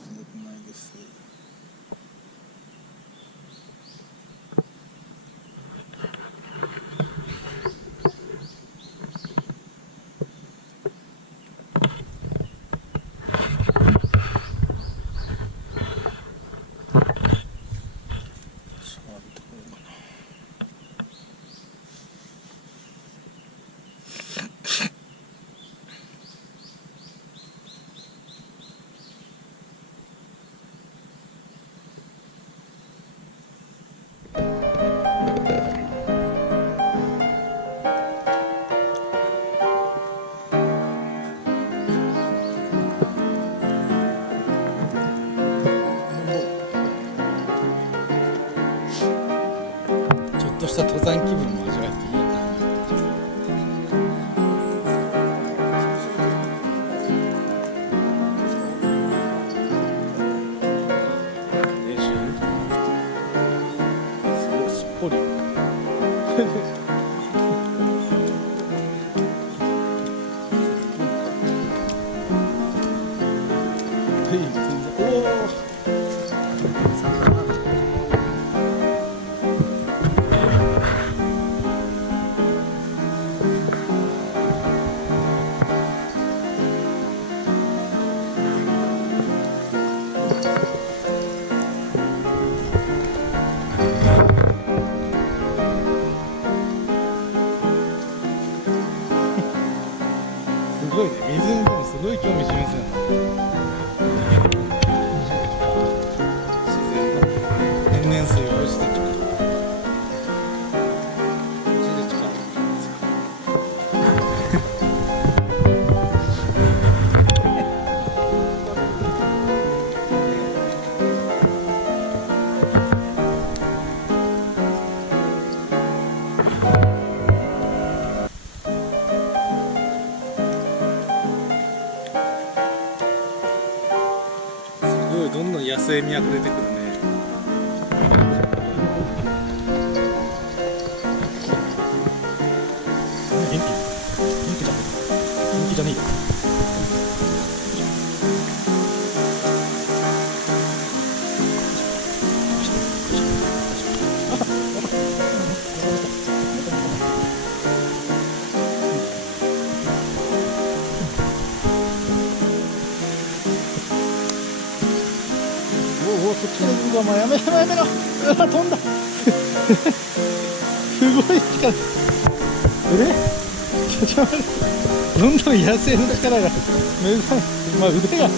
ないです。ちょっとした登山気分も味わえていいな。すごいすっぽり。おお。すごいね、水にでもすごい興味示すよね。自然の天然水が落ちてきた。すごいどんどん野生味あふれてくるね。元気じゃん。元気じゃねえよ。おお、そっちの車やめろやめろ。うわ、飛んだ。すごい力。ちょっと待って、どんどん野生の力が目覚め、まあ腕が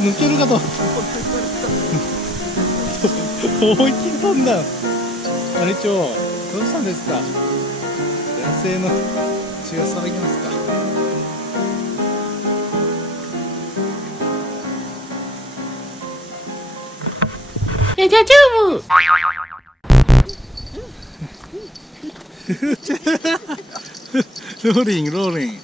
抜けるかと思いっきり飛んだ。隊長、どうしたんですか。野生の血が騒ぎますか。大丈夫。ローリングローリング。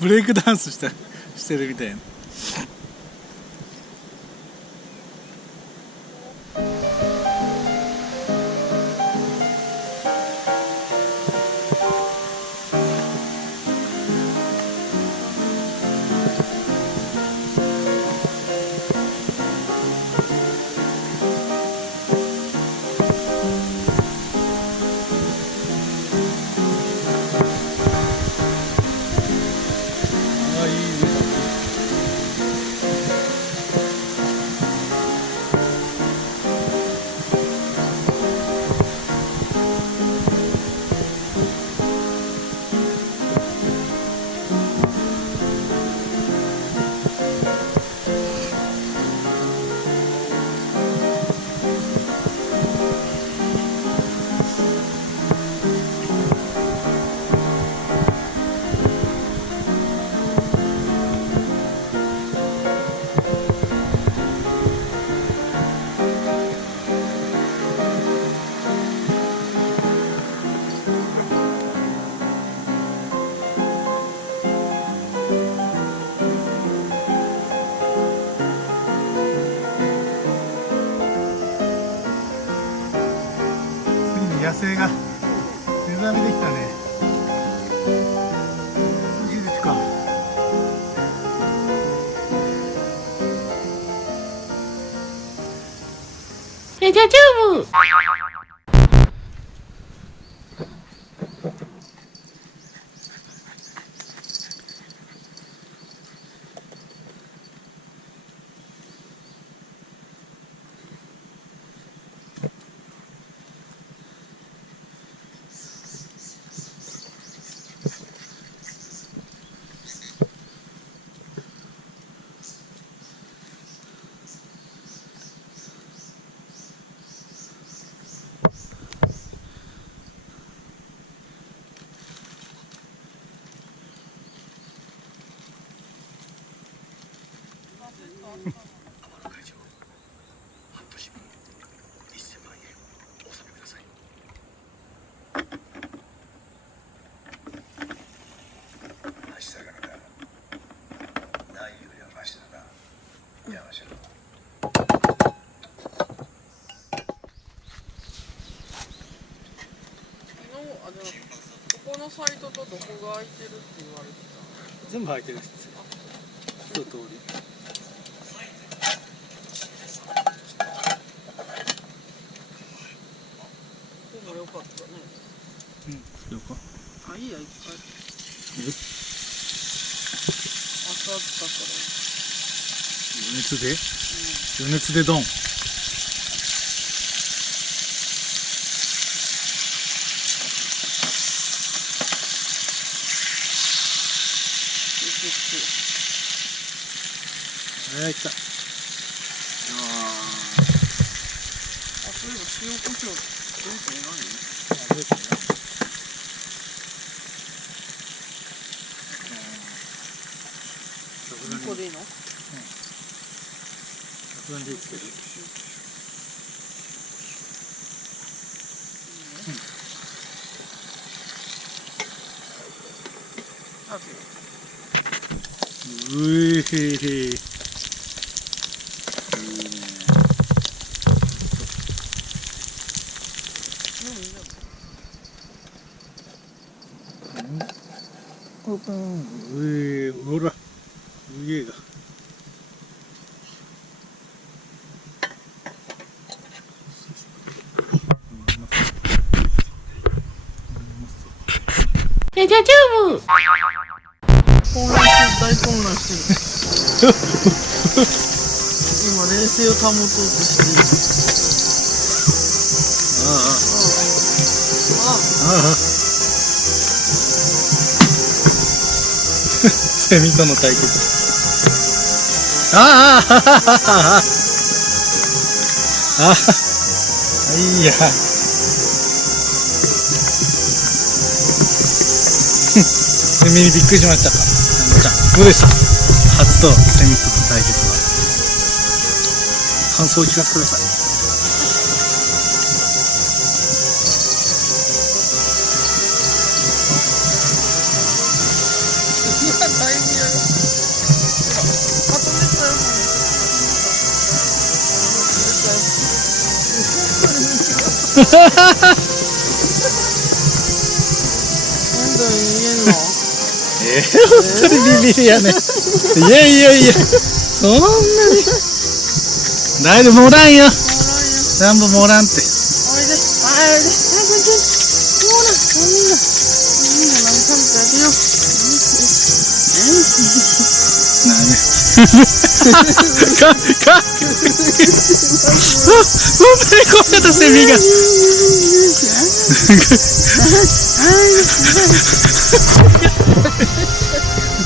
ブレイクダンスしてるみたいな。あ、いいね。野生が目覚めてきたね。いいですか。デジャジューム。半年分1000万円お納めください。明日からだ。ないよりはマシだな。やましろ。ここのサイトとどこが空いてるって言われてた。全部空いてるっす。一通り。でもよかったね。うん、そうか。あ、いいや、いっぱい。朝だったから。余熱でドン。はい、来た。あ、そういえば塩コショウ全然いらないね。あ、ですね。2個でいいの？100円でつける。ういへへ。いいね。ほら、家が。デジャジューム。混乱して大混乱してる。今冷静を保とうとしている。セミとの対決。あいや。セミにびっくりしましたか。どうでした。初とセミとの対決は。感想を聞かせてください。本当にビビりやね。いや、そんなに。大丈夫、もらんよ。なんぼもらんって。おいで、おいで、もうな、みんな何食べてあげよう。本当にこうやったセミが。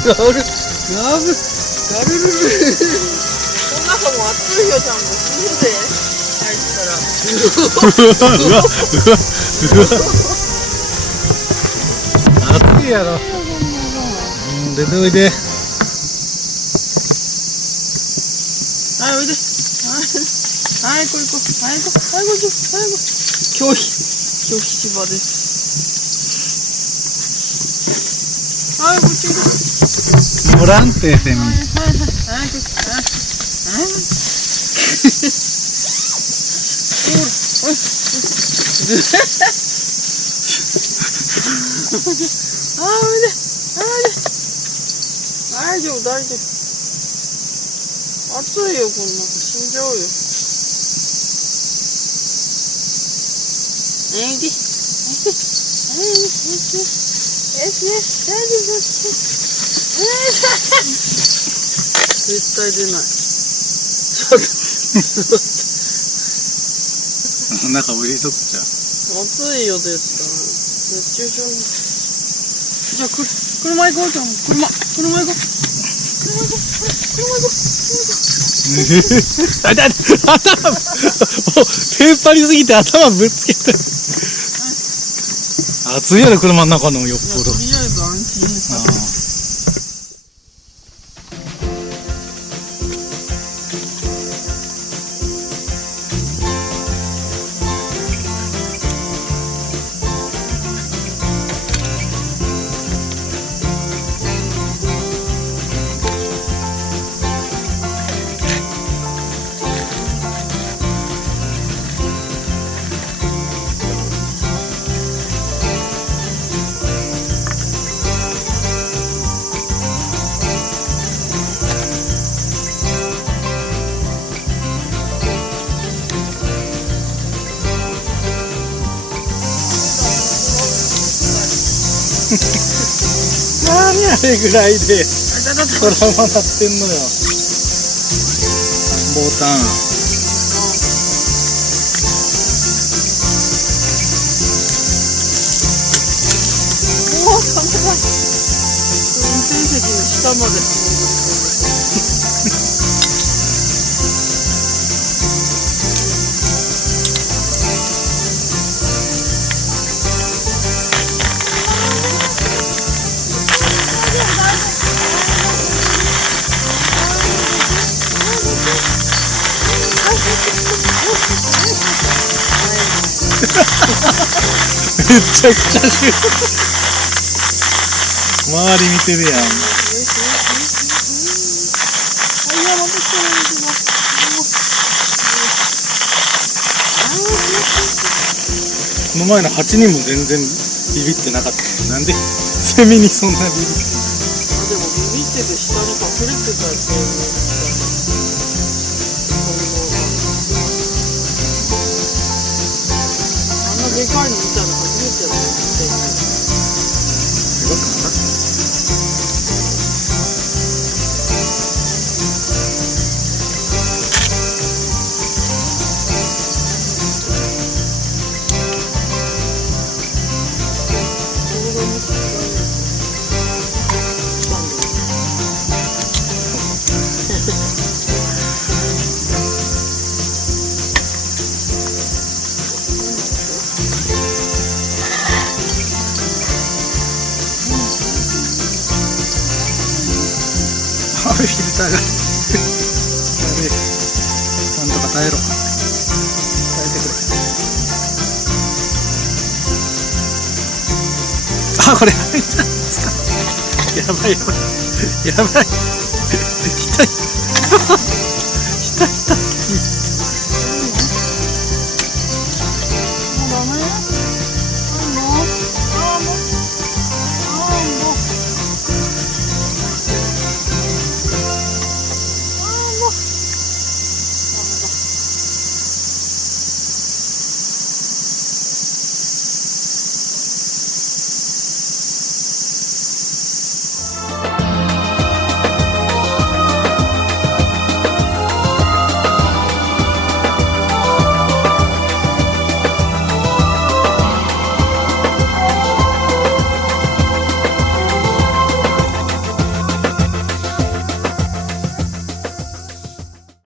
ガルルル。こん中も暑いよ、ちゃんと。冬で入ったら。うわ。暑いやろ。出ておいで。はい、おいで。はい、これ行こう。はい、行こう。拒否芝です。はい、こっち行こう。もらんってセミ。大丈夫、大丈夫。暑いよ、こんなの。死んじゃうよ。おいで。絶対出ない。ちょっと。中入れとくじゃん。暑いよ、絶対。熱中症に。じゃあ、車行こう、じゃん。車行こう。頭、もう、テンパりすぎて頭ぶつけてる。暑いやろ、車の中のよっぽど。とりあえず安心させる。何あれぐらいでトラウマなってんのよ。ボタン。もうダメだ。運転席の下まで潜り込む。めちゃくちゃ周り見てるやん。この前の8人も全然ビビってなかった。なんでセミにそんなビビってんの？あ、でもビビってて下に隠れてたっていうのでかいの見たの初めてだった。でかくなかった？フィルターがやべえ。なんとか耐えろ。耐えてくれ。あ、これ入ったんですか。やばい。痛い。